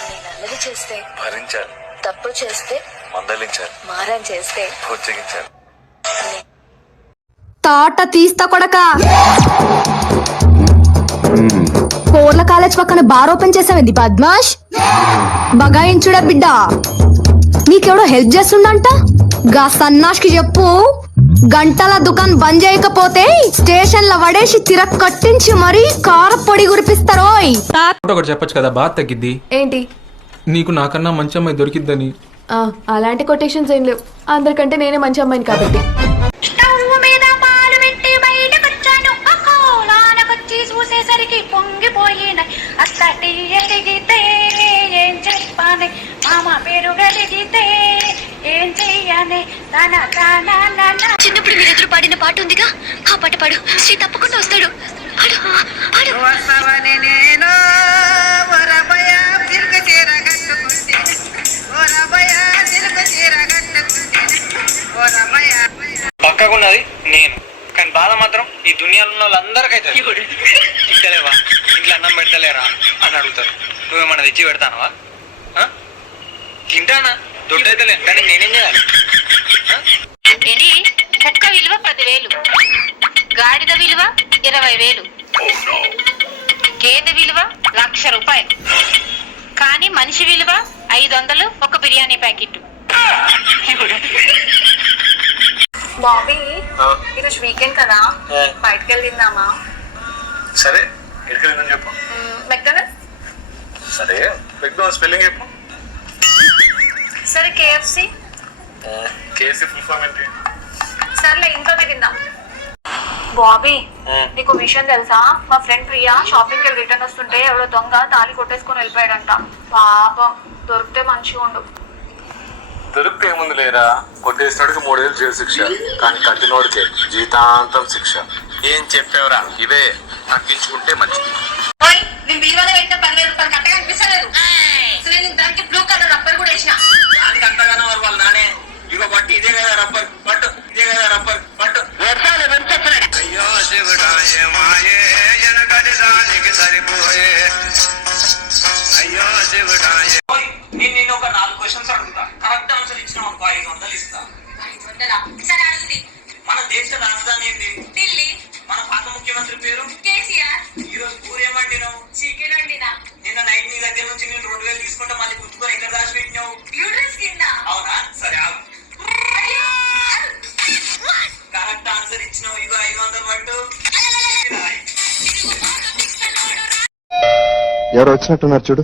నేను అల్లరి చేస్తే భరించాలి. తప్పు చేస్తే మందలించాలి. మారం చేస్తే. తాట తీస్తా కొడక. కోర్ల కాలేజ్ పక్కన బార్ ఓపెన్ చేసావింది పద్మాష్? బగాయించుడా బిడ్డ. నీకెవడో హెల్ప్ చేస్తుండంట? గా సన్నాష్కి చెప్పు. గంటల దుకాన్ బంద్ చేయకపోతే స్టేషన్లో వడేసి తిరగ కట్టించి మరీ కార పొడి గురిపిస్తారోయ్ ఒకటి చెప్పొచ్చు కదా బాగా తగ్గిద్ది. ఏంటి? నీకు నాకన్నా మంచి అమ్మాయి దొరికిద్దని. ఆ, అలాంటి కొటేషన్స్ ఏం లేవు. అందరికంటే నేనే మంచి అమ్మాయిని కాబట్టి. స్టవ్ మీద పాలు పెట్టి బయటకొచ్చాను అక్కో నానకొచ్చి చూసేసరికి పొంగిపోయిన అసటి ఎలిగితే ఏం చెప్పాలి? మామ పేరు గలిగితే చిన్నప్పుడు మీరెదురు పాడిన పాట ఉందిగా? ఆ పాట పాడు. శ్రీ తప్పకుండా వస్తాడు. పాడు పాడు. వస్తావని నేను పక్కకున్నది నేను. కానీ బాధ మాత్రం ఈ దునియాలో ఉన్న వాళ్ళందరికైతే తింటలేవా ఇంట్లో అన్నం పెడతలేరా? అని అడుగుతారు. నువ్వేమన్నా తెచ్చి పెడతానవా? ఆ? తింటానా? దొడ్డైతలే కానీ నేనేం చేయాలి? ఇది కుక్క విలువ పదివేలు. గాడిద విలువ ఇరవై వేలు గేదె విలువ లక్ష రూపాయలు. కానీ మనిషి విలువ ఐదు వందలు ఒక బిర్యానీ ప్యాకెట్ బాబీ ఈరోజు వీకెండ్ కదా? బయటకు వెళ్ళి తిందామా? సరే ఎక్కడికి వెళ్ళిందని చెప్పు. మెక్డొనల్డ్స్ సరే మెక్డోనల్డ్ స్పెల్లింగ్ చెప్పు. సరే కేఎఫ్సి. కేసీ ఫుల్ ఫామ్ ఏంటి? సర్లే ఇంట్లోనే తిందాం. బాబీ నీకు విషయం తెలుసా? మా ఫ్రెండ్ ప్రియా షాపింగ్కి వెళ్ళి రిటర్న్ వస్తుంటే ఎవడో దొంగ తాళి కొట్టేసుకొని వెళ్ళిపోయాడంట. పాపం దొరికితే మంచిగా ఉండు. దొరికితే ఏముంది లేరా? కొట్టేసినోడికి మూడేళ్ళు జైలు శిక్ష కానీ కట్టినోడికి జీతాంతం శిక్ష. ఏం చెప్పేవరా? ఇవే. తగ్గించుకుంటే మంచిది. ఇదే కదా ఇగో ఐదు వందలు పట్టు. ఎవరు వచ్చినట్టున్నారు చూడు